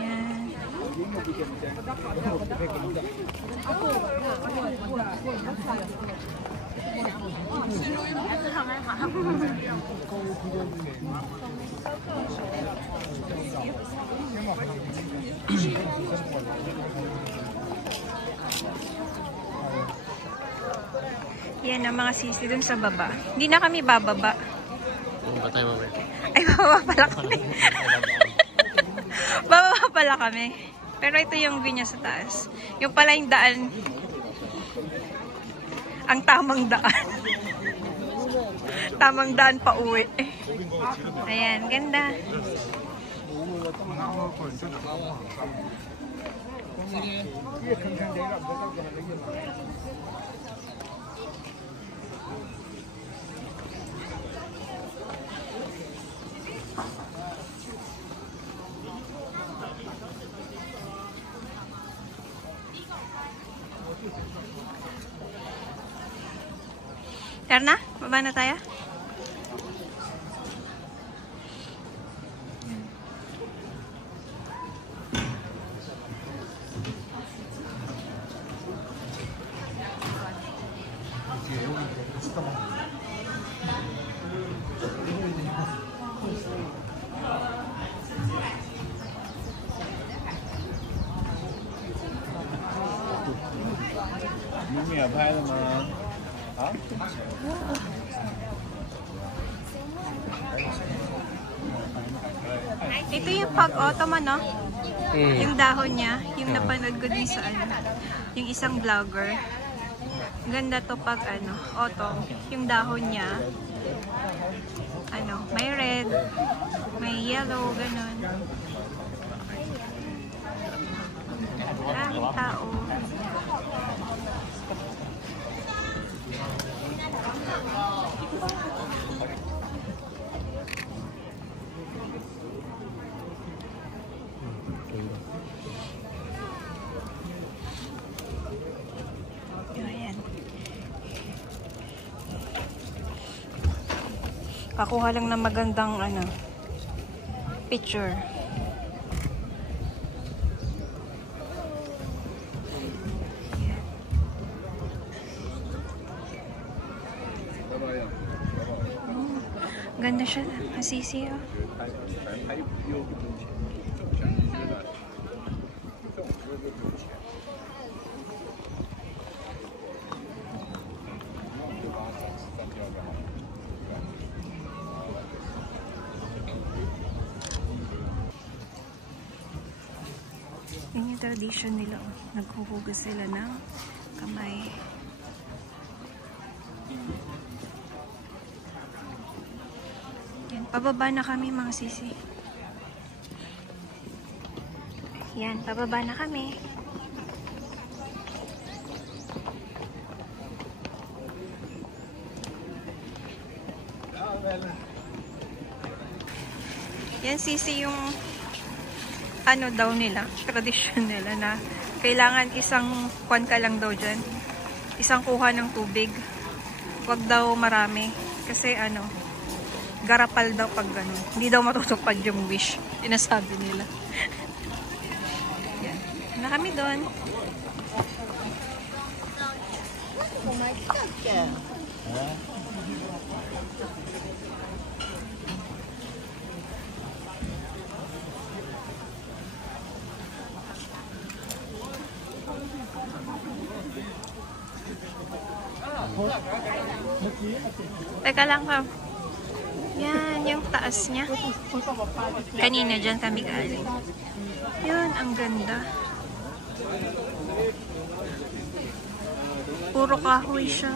Yan. Yan ang mga sisi dun sa baba. Hindi na kami bababa. Ano ba tayo mamaya? Ay, bababa pala kami. Bababa pala kami. Pero ito yung view niya sa taas. Yung pala yung daan. Ang tamang daan. Tamang daan pa uwi. Ayan, ganda. Erna, baba na tayo? Ito yung pag-autumn, no? Yung dahon niya, yung napanood ko din sa ano, yung isang vlogger. Ganda to pag ano, autumn. Yung dahon niya, ano, may red, may yellow, ganun. Maraming tao. Ayan. Kakuha lang ng magandang ano, picture. Ganda siya. Masisi, oh. Yun yung tradition nila, oh. Naghuhugas sila ng kamay. Yan, pababa na kami mga sisi. Yan, pababa na kami. Yan sisi yung ano daw nila, tradition nila na kailangan isang kwan ka lang daw dyan. Isang kuha ng tubig. Wag daw marami. Kasi ano, garapal daw pag gano'n. Hindi daw matutupad yung wish. Inasabi nila. Yan. Na kami doon. Teka lang ka. Yan, yung taas niya. Kanina dyan kami galing. Yun, ang ganda. Puro kahoy siya.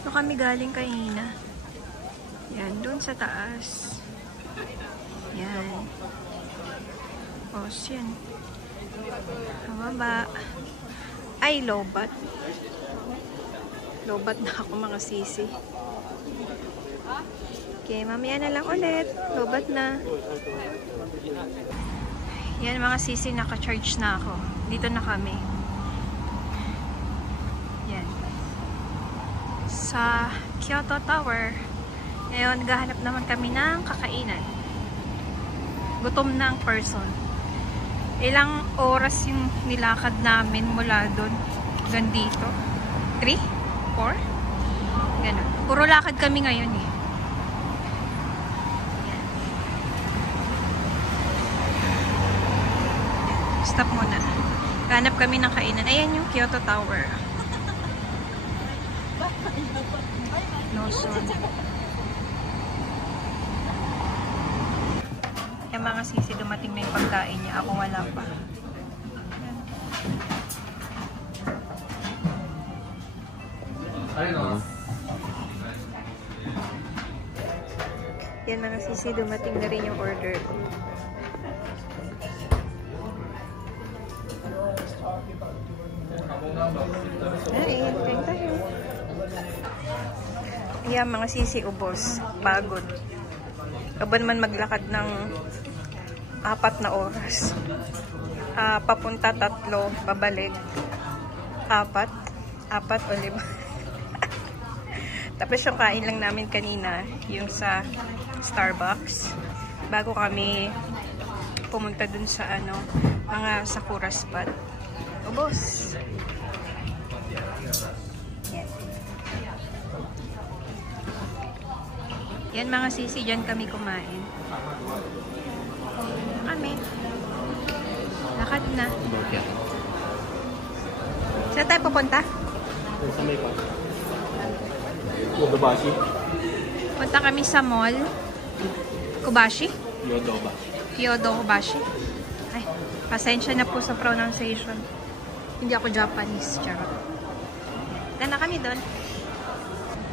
So kami galing kanina. Yan, doon sa taas. Yan. Yan. Mababa. Ay, lobat. Lobat na ako mga sisi. Okay, mamaya na lang ulit. Lobat na. Yan mga sisi, naka-charge na ako. Dito na kami. Yan. Sa Kyoto Tower. Ngayon, gahanap naman kami ng kakainan. Gutom na ang person. Ilang oras yung nilakad namin mula doon hanggang dito? 3? 4? Ganun. Puro lakad kami ngayon eh. Yan. Stop muna. Hanap kami ng kainan. Ayan yung Kyoto Tower. Noson. Yung mga sisi, dumating na yung pagkain niya. Ako wala pa. Yan mga sisi, dumating na rin yung order ko. Ay, thank you. Yan mga sisi, ubos. Pagod. Aba naman maglakad ng 4 na oras. Papunta 3, pabalik 4 o 5. Tapos yung kain lang namin kanina, yung sa Starbucks, bago kami pumunta dun sa mga Sakura spot. Ubos. Yan. Yan mga sisi, dyan kami kumain. Kami. Lakad na. Saan tayo pupunta? Sa may pa. Yodobashi. Punta kami sa mall. Kubashi? Yodobashi. Yodobashi. Ay, pasensya na po sa pronunciation. Hindi ako Japanese. Charot. Na kami doon.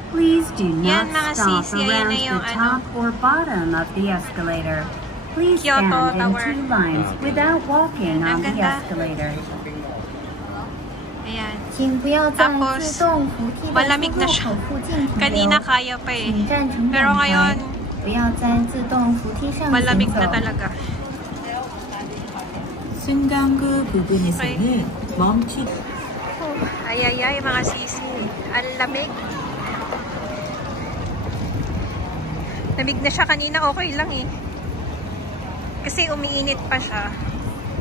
Please do Yan, not mga stop sisi, ayan around na yung the top or bottom of the escalator. Please Kyoto stand in Tower. 2 lines without walking Ang on the ganda. escalator. Ayan. 请不要在 Tapos, 自动扶梯的 malamig na 出 siya. 入口附近停 Kanina 留， kaya pa eh. 请站成 Pero 两 ngayon, 排，不要在自动扶梯上行 malamig 走 na。 talaga. 승강구 부근에서는 멈추. Ay, mga sisi. Ang lamig. Lamig na siya kanina, okay lang eh. Kasi umiinit pa siya.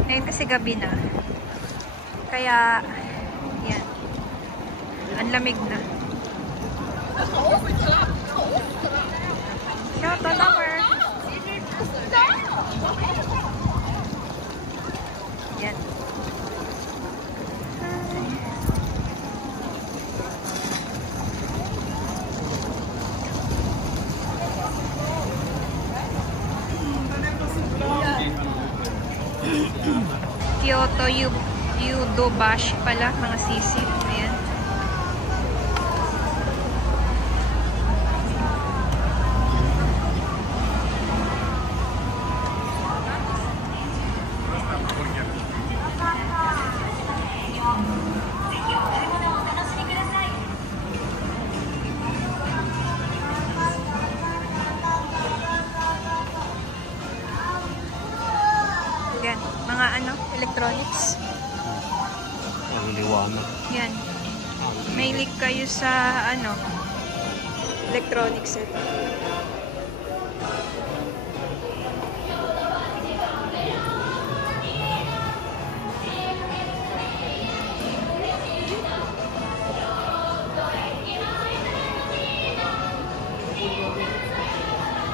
Ngayon kasi gabi na. Kaya, yan. Ang lamig na. Kyoto Tower. Yan. Kyoto Yodobashi pala, mga sisi. Ayan. Yan, mga electronics. Ang liwanag. Yan. May link kayo sa electronics set.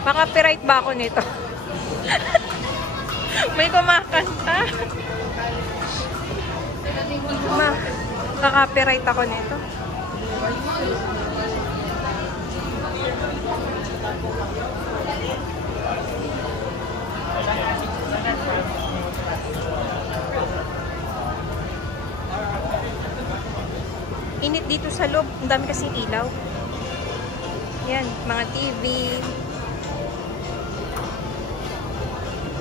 Maka-copyright ba ako nito? May kumakanta. Magka-copyright ako nito. Init dito sa loob. Ang dami kasing ilaw. Yan, mga TV.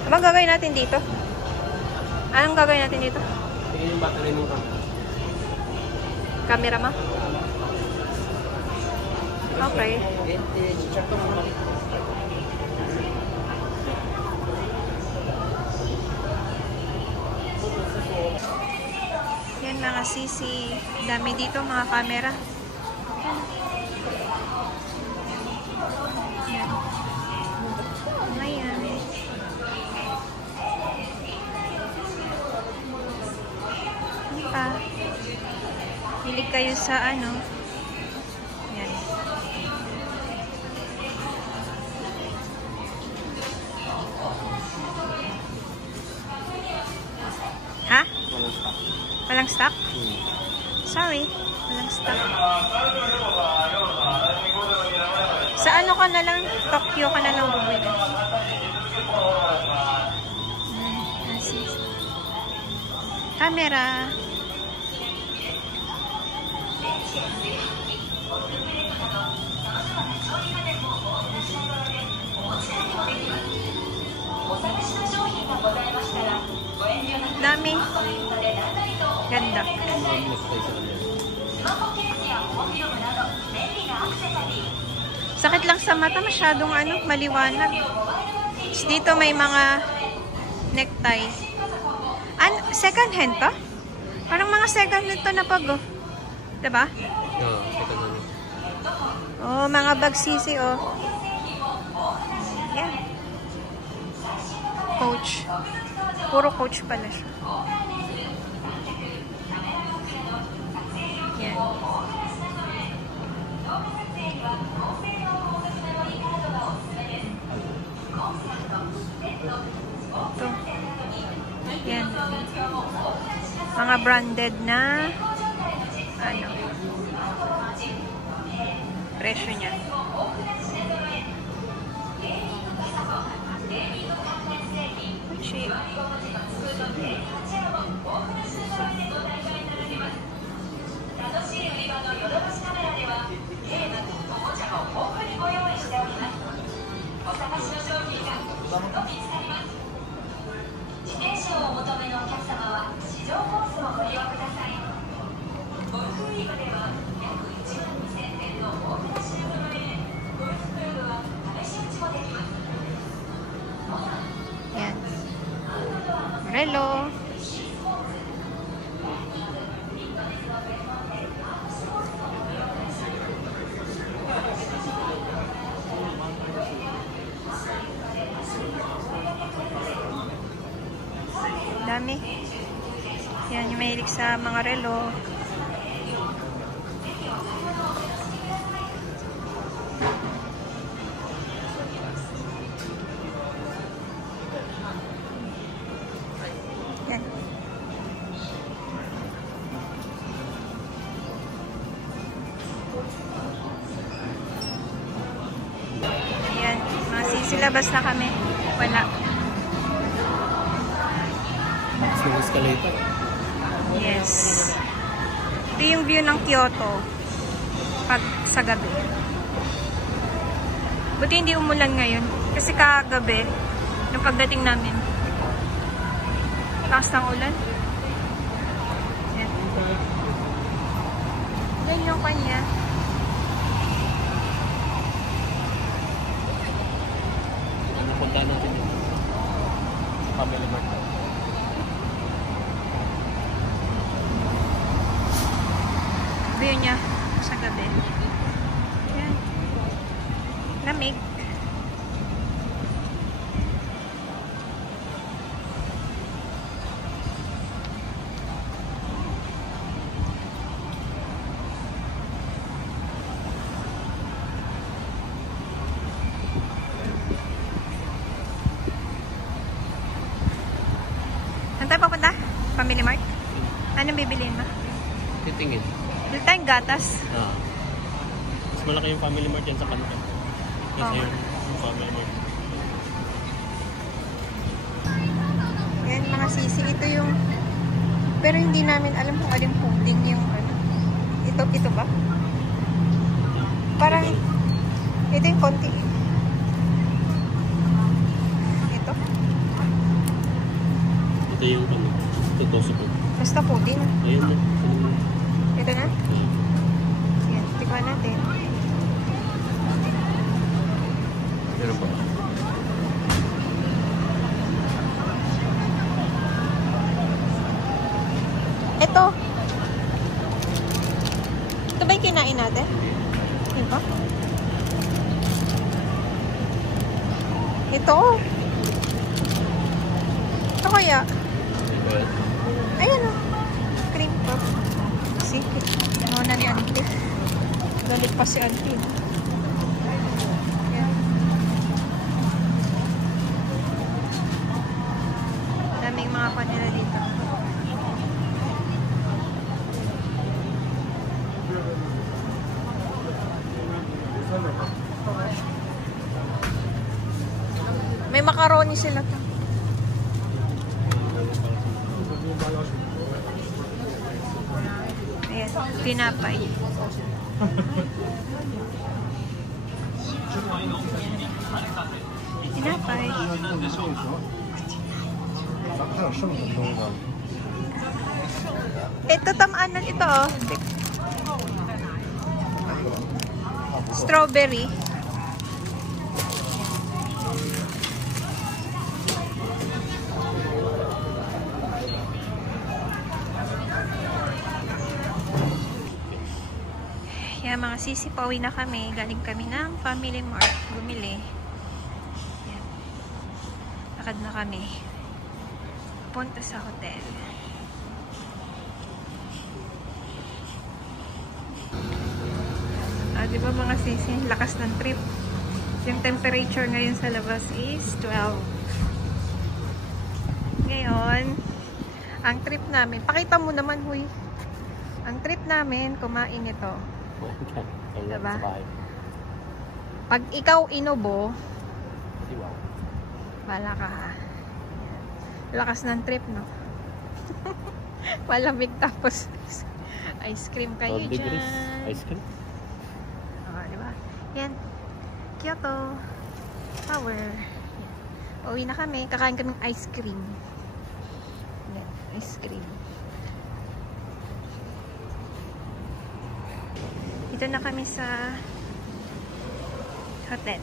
Anong gagawin natin dito? Anong gagawin natin dito? Tingin yung battery mo ka. Camera mo? Okay. Check ko muna. Yan mga sisi. Dami dito mga camera. Yan. Ayan. Pa. Hilig kayo sa ano. Yan. Ha? Walang stock? Sorry. Walang stock. Sa ano ka na lang? Tokyo ka na lang bumili. Camera. Dami. Ganda. Sakit lang sa mata, masyadong ano, maliwanag. Tapos dito may mga necktie. Second hand to? Parang mga second hand to na pag, oh. Diba? Oo, second hand. Oh, mga bagsisi, oh. Yan. Coach. Puro coach pala siya. Yan. Ito. Yan. Mga branded na ano, presyo niya. Cheap. Yan. Relo. Dami. Yan, yung mahilig sa mga relo. Yan. Yan, mga sisilabas na kami. Wala. Sa escalator. Yes. Ito yung view ng Kyoto pag sa gabi. Buti hindi umulan ngayon. Kasi kagabi, nung pagdating namin, lakas ng ulan. Yan. Yan yung kanya. Ano punta natin yun? Family Mart. View niya sa gabi. Yan. Lamig. Saan tayo papunta? Family Mart? Anong bibiliin mo? Titik tingin. Bili tayong gatas. Ah. Mas malaki yung Family Mart yan sa kanto. Kasi Oo. yung Family Mart. Yan mga sisi. Ito yung... Pero hindi namin alam kung aling pudding yung ano. Ito ba? Parang... Ito yung konti. Ito. Ito yung ano. Ito toso po. Basta pudding. Ayun na. Ito na. Yan. Tikman natin. Meron ba? Ito. Ito ba yung kinain natin? Yun ba? Ito. Ito kaya. Ayan o. Cream puff. Sige. Nauna ni Auntie. Galit pa si Auntie. Ayan. Daming mga panila dito. May macaroni sila to. Ayan, tinapay. Tinapay. Ito tamanan ito oh. Strawberry. Yan mga sisi, pauwi na kami. Galing kami ng Family Mart. Bumili. Yan. Lakad na kami. Punta sa hotel. Diba mga sisi, lakas ng trip. Yung temperature ngayon sa labas is 12. Ngayon, ang trip namin, pakita mo naman, huy. Ang trip namin, kumain ito. Diba? Pag ikaw inubo, wala ka ha. Lakas ng trip, no? Malamig tapos ice cream kayo dyan. Ice cream? Diba? Yan. Kyoto Tower. Yan. Uwi na kami. Kakain kaming ice cream. Yan. Ice cream. Ito na kami sa hotel.